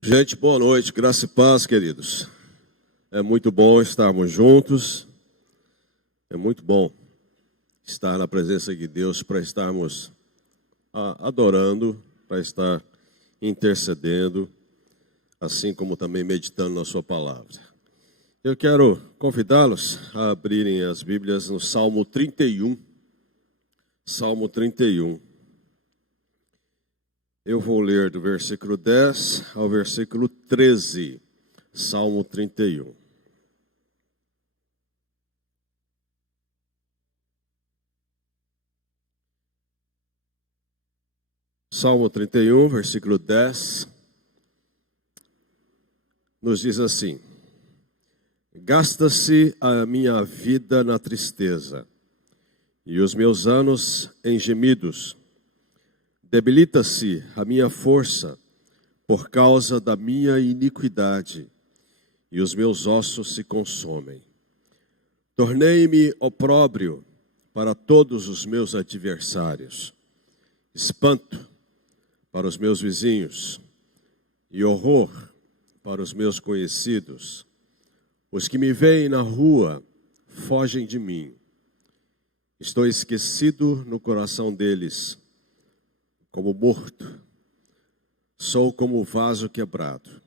Gente, boa noite, graça e paz, queridos. É muito bom estarmos juntos. É muito bom estar na presença de Deus para estarmos adorando, para estar intercedendo, assim como também meditando na sua palavra. Eu quero convidá-los a abrirem as Bíblias no Salmo 31. Salmo 31. Eu vou ler do versículo 10 ao versículo 13, Salmo 31. Salmo 31, versículo 10, nos diz assim: Gasta-se a minha vida na tristeza, e os meus anos em gemidos. Debilita-se a minha força por causa da minha iniquidade, e os meus ossos se consomem. Tornei-me opróbrio para todos os meus adversários, espanto para os meus vizinhos e horror para os meus conhecidos. Os que me veem na rua fogem de mim. Estou esquecido no coração deles, como morto, sou como vaso quebrado,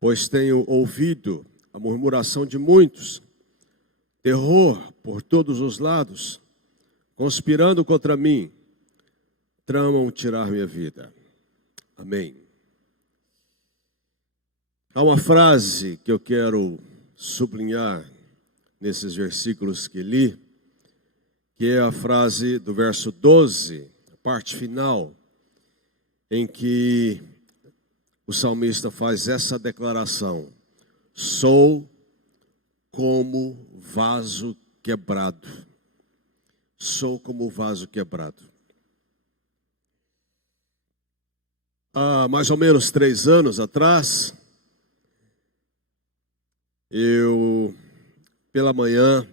pois tenho ouvido a murmuração de muitos, terror por todos os lados, conspirando contra mim, tramam tirar minha vida. Amém. Há uma frase que eu quero sublinhar nesses versículos que li, que é a frase do verso 12, parte final, em que o salmista faz essa declaração: sou como vaso quebrado. Sou como vaso quebrado. Há mais ou menos 3 anos atrás, eu, pela manhã,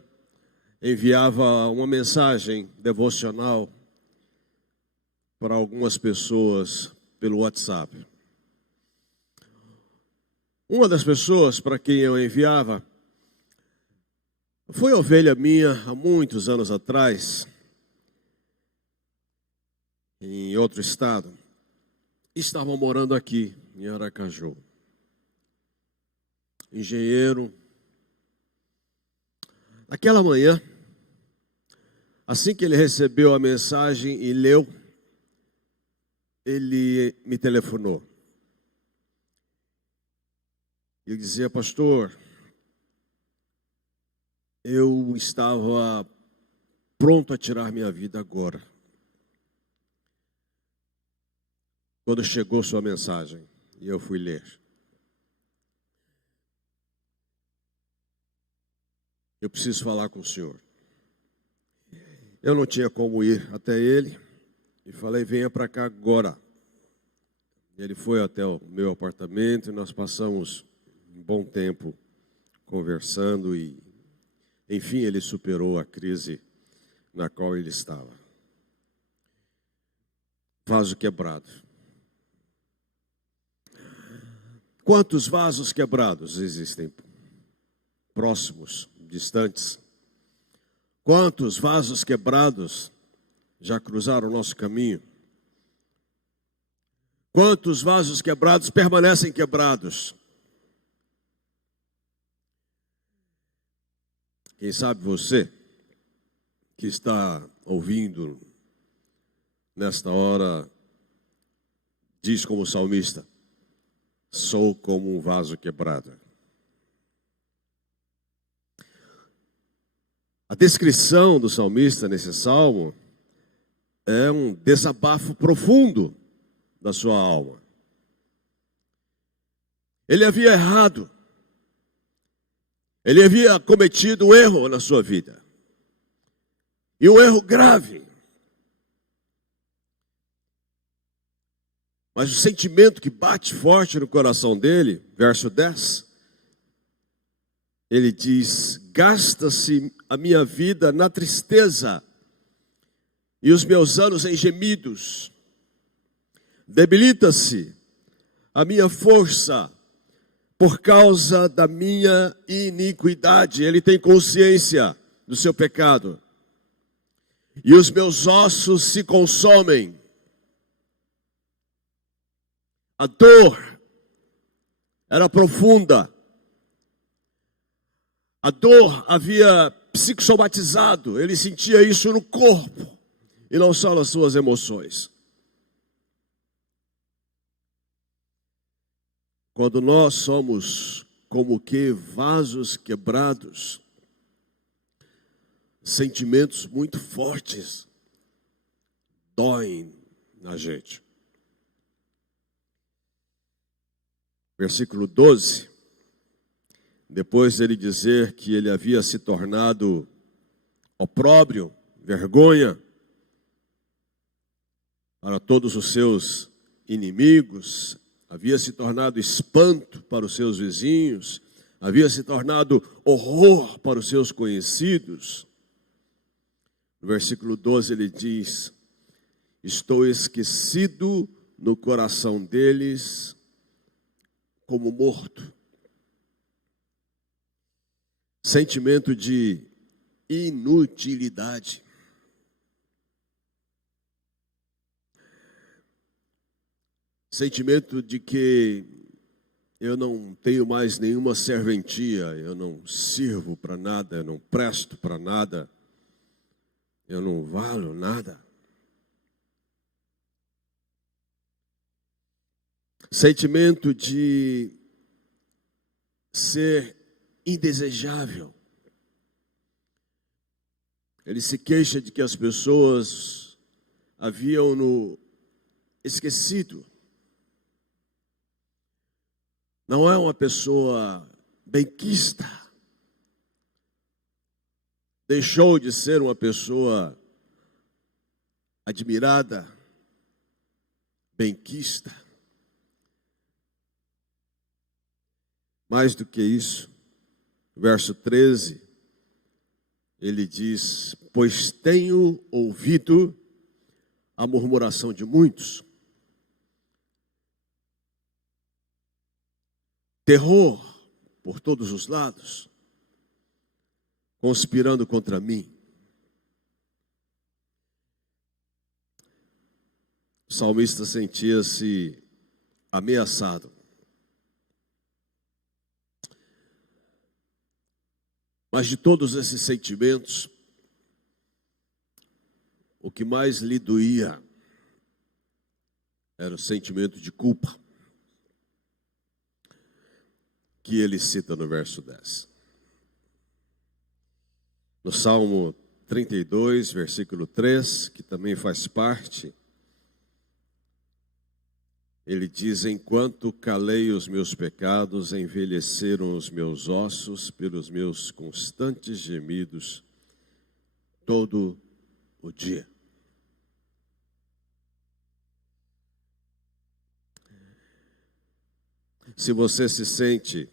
enviava uma mensagem devocional para algumas pessoas pelo WhatsApp. Uma das pessoas para quem eu enviava foi ovelha minha há muitos anos atrás, em outro estado. Estavam morando aqui, em Aracaju. Engenheiro. Naquela manhã, assim que ele recebeu a mensagem e leu, ele me telefonou. Ele dizia: pastor, eu estava pronto a tirar minha vida agora, quando chegou sua mensagem, e eu fui ler. Eu preciso falar com o senhor. Eu não tinha como ir até ele, e falei: venha para cá agora. Ele foi até o meu apartamento e nós passamos um bom tempo conversando e, enfim, ele superou a crise na qual ele estava. Vaso quebrado. Quantos vasos quebrados existem? Próximos, distantes. Quantos vasos quebrados já cruzaram o nosso caminho? Quantos vasos quebrados permanecem quebrados? Quem sabe você que está ouvindo nesta hora diz como salmista: sou como um vaso quebrado. A descrição do salmista nesse salmo é um desabafo profundo da sua alma. Ele havia errado. Ele havia cometido um erro na sua vida. E um erro grave. Mas o sentimento que bate forte no coração dele, verso 10, ele diz: gasta-se a minha vida na tristeza e os meus anos em gemidos. Debilita-se a minha força por causa da minha iniquidade. Ele tem consciência do seu pecado. E os meus ossos se consomem. A dor era profunda. A dor havia psicossomatizado. Ele sentia isso no corpo e não só nas suas emoções. Quando nós somos como que vasos quebrados, sentimentos muito fortes doem na gente. Versículo 12, depois dele dizer que ele havia se tornado opróbrio, vergonha para todos os seus inimigos, havia se tornado espanto para os seus vizinhos, havia se tornado horror para os seus conhecidos. No versículo 12 ele diz: estou esquecido no coração deles como morto. Sentimento de inutilidade. Sentimento de que eu não tenho mais nenhuma serventia, eu não sirvo para nada, eu não presto para nada, eu não valho nada. Sentimento de ser indesejável. Ele se queixa de que as pessoas haviam-no esquecido. Não é uma pessoa benquista. Deixou de ser uma pessoa admirada, benquista. Mais do que isso, verso 13, ele diz: pois tenho ouvido a murmuração de muitos, terror por todos os lados, conspirando contra mim. O salmista sentia-se ameaçado. Mas de todos esses sentimentos, o que mais lhe doía era o sentimento de culpa, que ele cita no verso 10. No Salmo 32, versículo 3, que também faz parte, ele diz: enquanto calei os meus pecados, envelheceram os meus ossos pelos meus constantes gemidos todo o dia. Se você se sente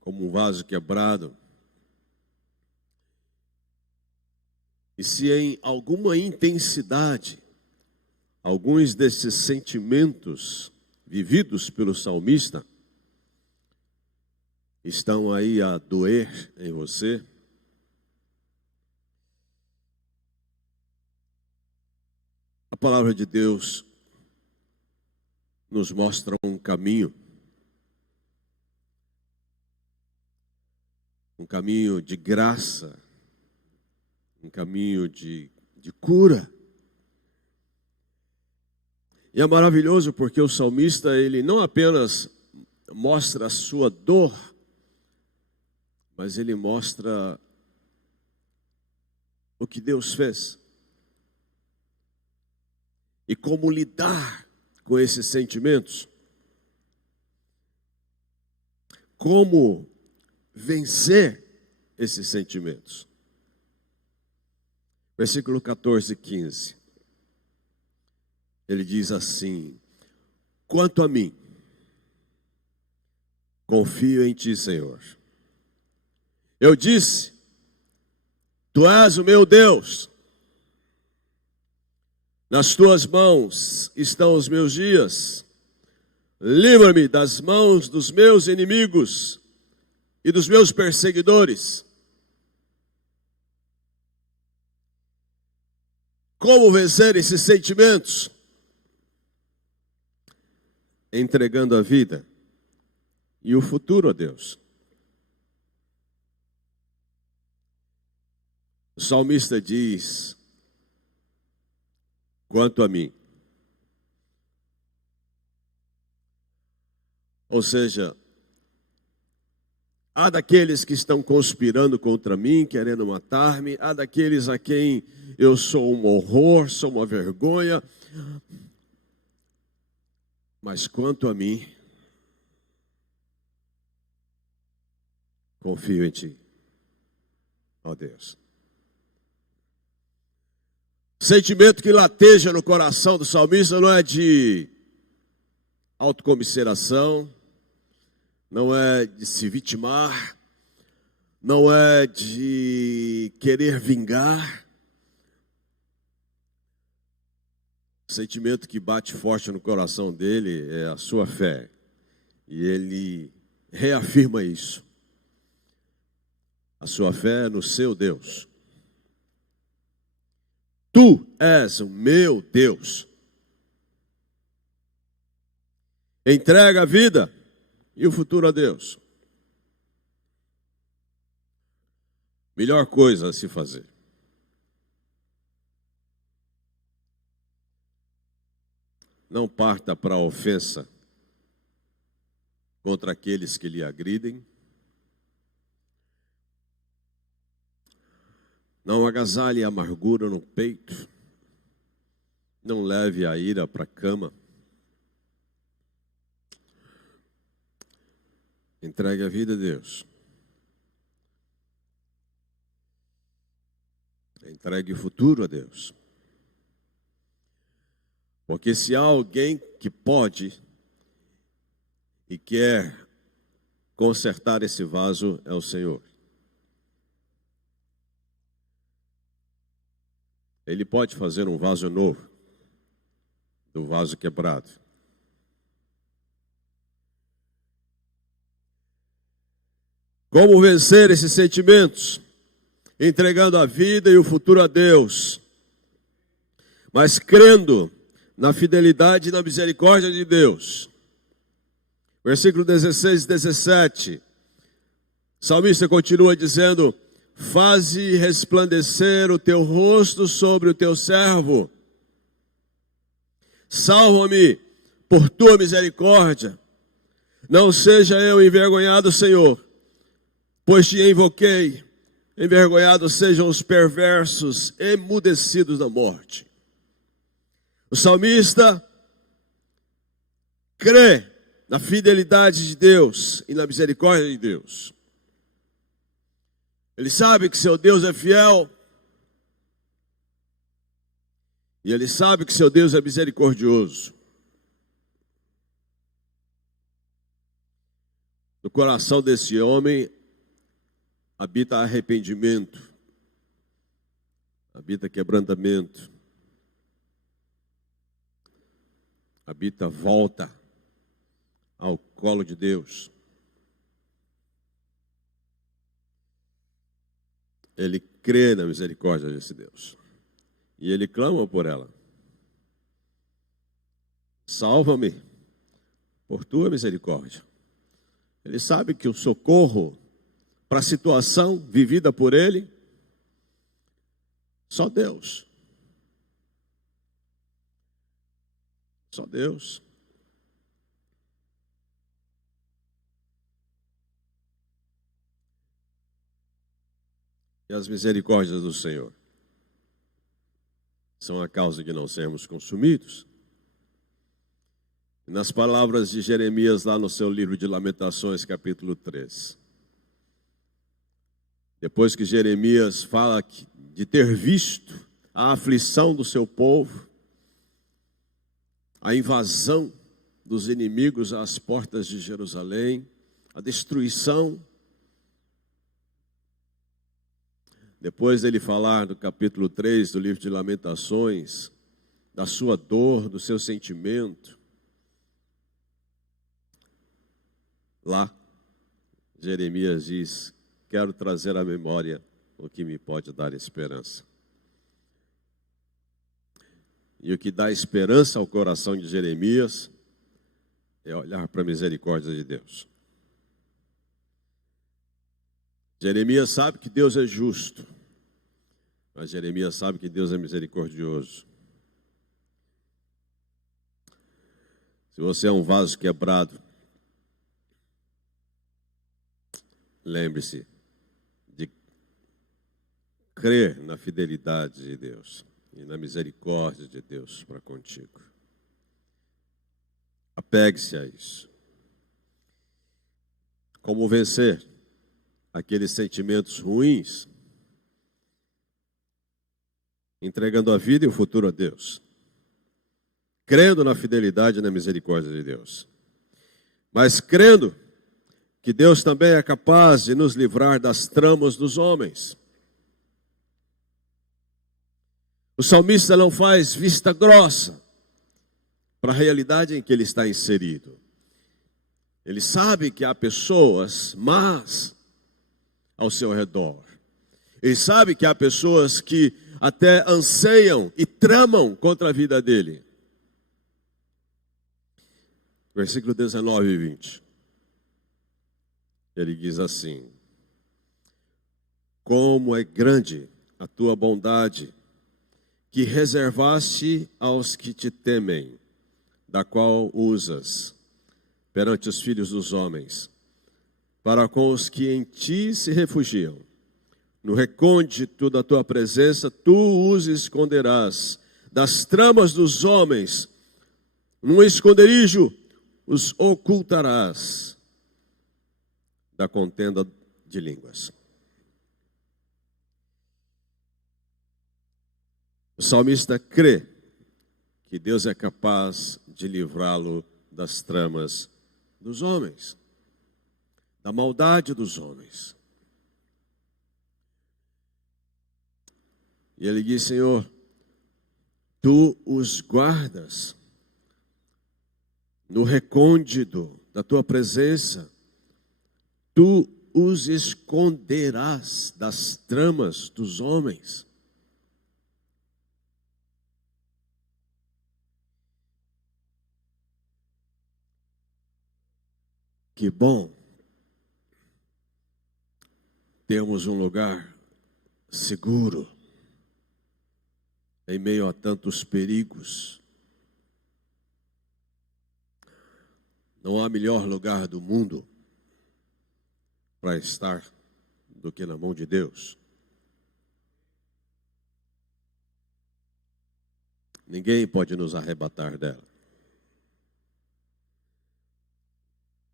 como um vaso quebrado, e se em alguma intensidade alguns desses sentimentos vividos pelo salmista estão aí a doer em você, a palavra de Deus nos mostra um caminho de graça, um caminho de cura. E é maravilhoso porque o salmista, ele não apenas mostra a sua dor, mas ele mostra o que Deus fez. E como lidar com esses sentimentos. Como vencer esses sentimentos. Versículo 14 e 15. Ele diz assim: quanto a mim, confio em ti, Senhor. Eu disse: tu és o meu Deus. Nas tuas mãos estão os meus dias. livra-me das mãos dos meus inimigos e dos meus perseguidores. Como vencer esses sentimentos? Entregando a vida e o futuro a Deus. O salmista diz: quanto a mim. Ou seja, há daqueles que estão conspirando contra mim, querendo matar-me, há daqueles a quem eu sou um horror, sou uma vergonha, mas quanto a mim, confio em Ti, ó Deus. O sentimento que lateja no coração do salmista não é de autocomiseração, não é de se vitimar, não é de querer vingar. O sentimento que bate forte no coração dele é a sua fé. E ele reafirma isso. A sua fé é no seu Deus. Tu és o meu Deus. Entrega a vida e o futuro a Deus. Melhor coisa a se fazer. Não parta para a ofensa contra aqueles que lhe agridem. Não agasalhe a amargura no peito. Não leve a ira para a cama. Entregue a vida a Deus. Entregue o futuro a Deus. Porque se há alguém que pode e quer consertar esse vaso, é o Senhor. Ele pode fazer um vaso novo do vaso quebrado. Como vencer esses sentimentos? Entregando a vida e o futuro a Deus, mas crendo na fidelidade e na misericórdia de Deus. Versículo 16 e 17. O salmista continua dizendo: faze resplandecer o teu rosto sobre o teu servo. Salva-me por tua misericórdia. Não seja eu envergonhado, Senhor, pois te invoquei. Envergonhados sejam os perversos, emudecidos da morte. O salmista crê na fidelidade de Deus e na misericórdia de Deus. Ele sabe que seu Deus é fiel. E ele sabe que seu Deus é misericordioso. No coração desse homem habita arrependimento, habita quebrantamento, habita volta ao colo de Deus. Ele crê na misericórdia desse Deus. E ele clama por ela. Salva-me por tua misericórdia. Ele sabe que o socorro para a situação vivida por ele, só Deus. Só Deus. E as misericórdias do Senhor são a causa de não sermos consumidos. Nas palavras de Jeremias, lá no seu livro de Lamentações, capítulo 3. Depois que Jeremias fala de ter visto a aflição do seu povo, a invasão dos inimigos às portas de Jerusalém, a destruição. Depois dele falar no capítulo 3 do livro de Lamentações, da sua dor, do seu sentimento, ele Lá, Jeremias diz: quero trazer à memória o que me pode dar esperança. E o que dá esperança ao coração de Jeremias é olhar para a misericórdia de Deus. Jeremias sabe que Deus é justo, mas Jeremias sabe que Deus é misericordioso. Se você é um vaso quebrado, lembre-se de crer na fidelidade de Deus e na misericórdia de Deus para contigo. Apegue-se a isso. Como vencer aqueles sentimentos ruins? Entregando a vida e o futuro a Deus. Crendo na fidelidade e na misericórdia de Deus. Mas crendo que Deus também é capaz de nos livrar das tramas dos homens. O salmista não faz vista grossa para a realidade em que ele está inserido. Ele sabe que há pessoas más ao seu redor. Ele sabe que há pessoas que até anseiam e tramam contra a vida dele. Versículo 19 e 20. Ele diz assim: como é grande a tua bondade, que reservaste aos que te temem, da qual usas perante os filhos dos homens, para com os que em ti se refugiam. No recôndito da tua presença, tu os esconderás das tramas dos homens, num esconderijo os ocultarás da contenda de línguas. O salmista crê que Deus é capaz de livrá-lo das tramas dos homens, da maldade dos homens. E ele diz: Senhor, tu os guardas no recôndito da tua presença, tu os esconderás das tramas dos homens. Que bom termos um lugar seguro em meio a tantos perigos. Não há melhor lugar do mundo para estar do que na mão de Deus. Ninguém pode nos arrebatar dela.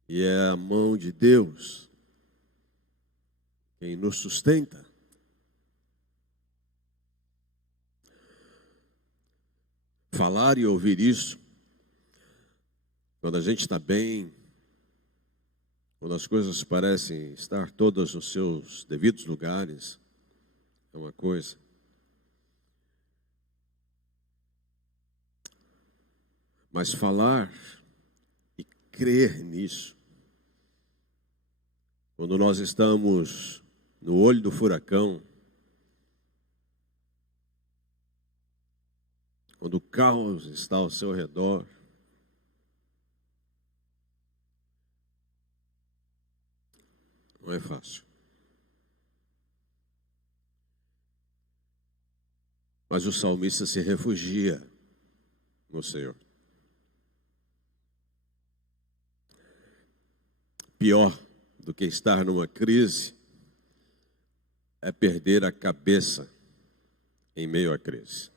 E é a mão de Deus quem nos sustenta. Falar e ouvir isso, quando a gente está bem, quando as coisas parecem estar todas nos seus devidos lugares, é uma coisa. Mas falar e crer nisso, quando nós estamos no olho do furacão, quando o caos está ao seu redor, não é fácil. Mas o salmista se refugia no Senhor. Pior do que estar numa crise é perder a cabeça em meio à crise.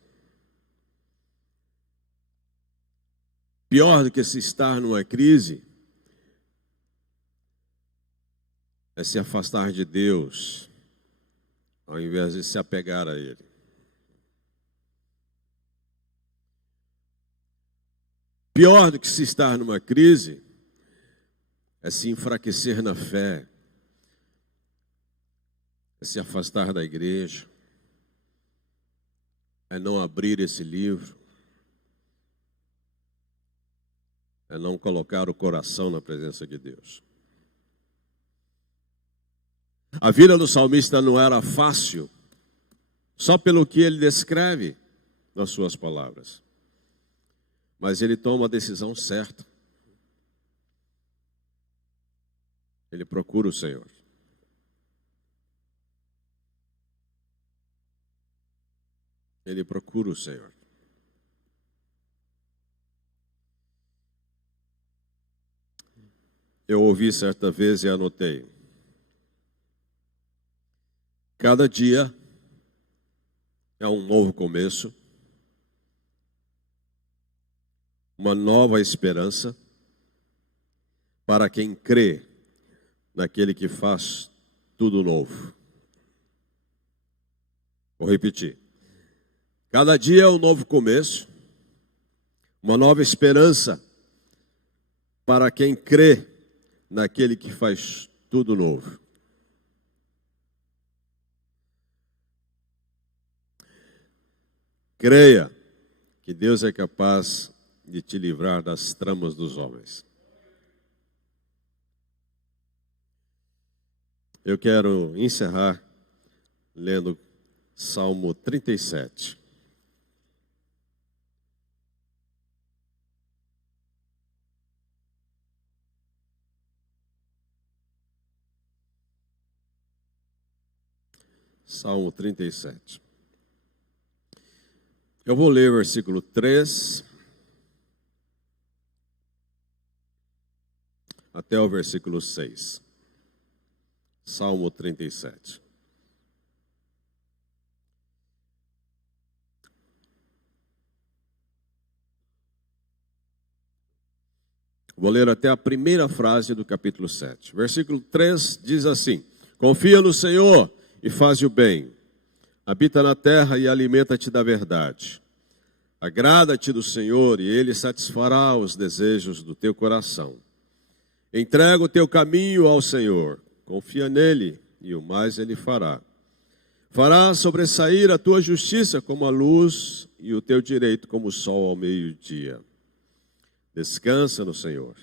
Pior do que se estar numa crise é se afastar de Deus, ao invés de se apegar a Ele. Pior do que se estar numa crise é se enfraquecer na fé, é se afastar da igreja, é não abrir esse livro, é não colocar o coração na presença de Deus. A vida do salmista não era fácil, só pelo que ele descreve nas suas palavras. Mas ele toma a decisão certa. Ele procura o Senhor. Ele procura o Senhor. Eu ouvi certa vez e anotei. Cada dia é um novo começo, uma nova esperança para quem crê naquele que faz tudo novo. Vou repetir. Cada dia é um novo começo, uma nova esperança para quem crê naquele que faz tudo novo. Creia que Deus é capaz de te livrar das tramas dos homens. Eu quero encerrar lendo Salmo 37. Salmo 37. Eu vou ler o versículo 3 até o versículo 6. Salmo 37. Vou ler até a primeira frase do capítulo 7. Versículo 3 diz assim: Confia no Senhor e faz o bem. Habita na terra e alimenta-te da verdade. Agrada-te do Senhor e Ele satisfará os desejos do teu coração. Entrega o teu caminho ao Senhor. Confia nele e o mais Ele fará. Fará sobressair a tua justiça como a luz e o teu direito como o sol ao meio-dia. Descansa no Senhor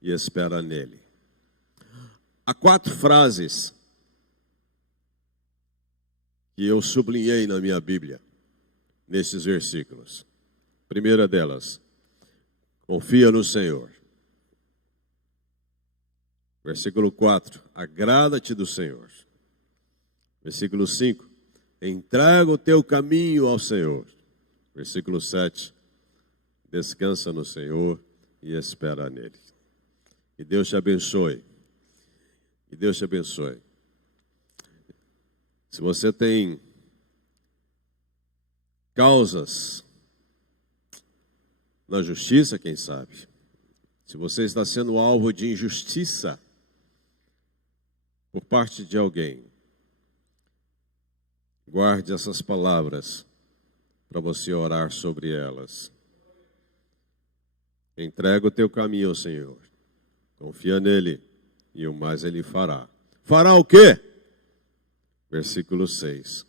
e espera nele. Há 4 frases que eu sublinhei na minha Bíblia, nesses versículos. Primeira delas, confia no Senhor. Versículo 4, agrada-te do Senhor. Versículo 5, entrega o teu caminho ao Senhor. Versículo 7, descansa no Senhor e espera nele. Que Deus te abençoe. Que Deus te abençoe. Se você tem causas na justiça, quem sabe? Se você está sendo alvo de injustiça por parte de alguém, guarde essas palavras para você orar sobre elas. Entrega o teu caminho ao Senhor. Confia nele e o mais Ele fará. Fará o quê? Versículo 6.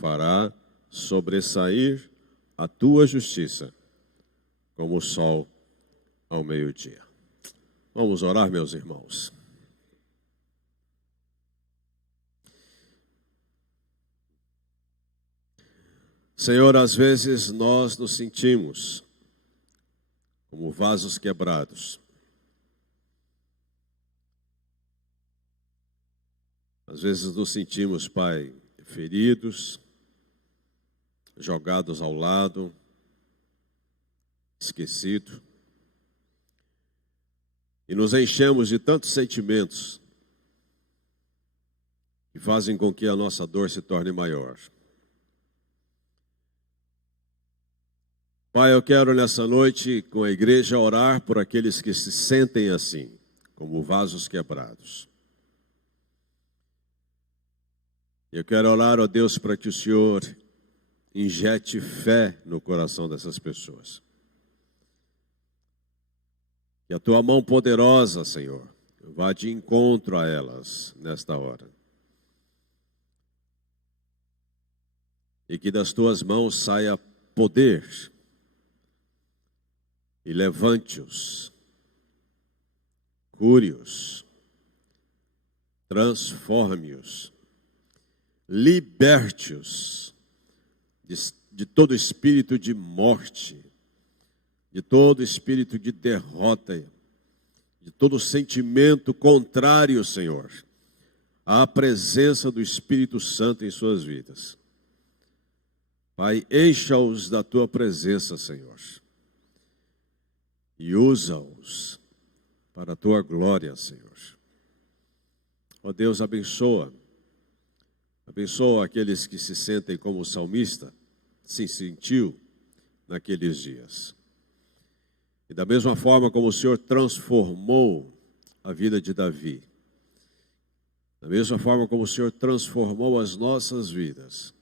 Fará sobressair a tua justiça como o sol ao meio-dia. Vamos orar, meus irmãos. Senhor, às vezes nós nos sentimos como vasos quebrados. Às vezes nos sentimos, Pai, feridos, jogados ao lado, esquecidos. E nos enchemos de tantos sentimentos que fazem com que a nossa dor se torne maior. Pai, eu quero nessa noite, com a igreja, orar por aqueles que se sentem assim, como vasos quebrados. Eu quero orar, ó Deus, para que o Senhor injete fé no coração dessas pessoas. Que a tua mão poderosa, Senhor, vá de encontro a elas nesta hora. E que das tuas mãos saia poder e levante-os, cure-os, transforme-os, liberte-os de todo espírito de morte, de todo espírito de derrota, de todo sentimento contrário, Senhor, à presença do Espírito Santo em suas vidas. Pai, encha-os da tua presença, Senhor, e usa-os para a tua glória, Senhor. Ó Deus, abençoa aqueles que se sentem como o salmista se sentiu naqueles dias. E da mesma forma como o Senhor transformou a vida de Davi, da mesma forma como o Senhor transformou as nossas vidas,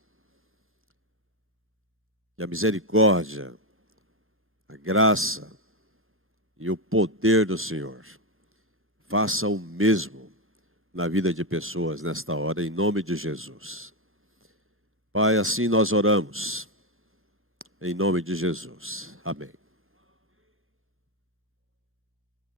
que a misericórdia, a graça e o poder do Senhor faça o mesmo na vida de pessoas nesta hora, em nome de Jesus. Pai, assim nós oramos, em nome de Jesus. Amém.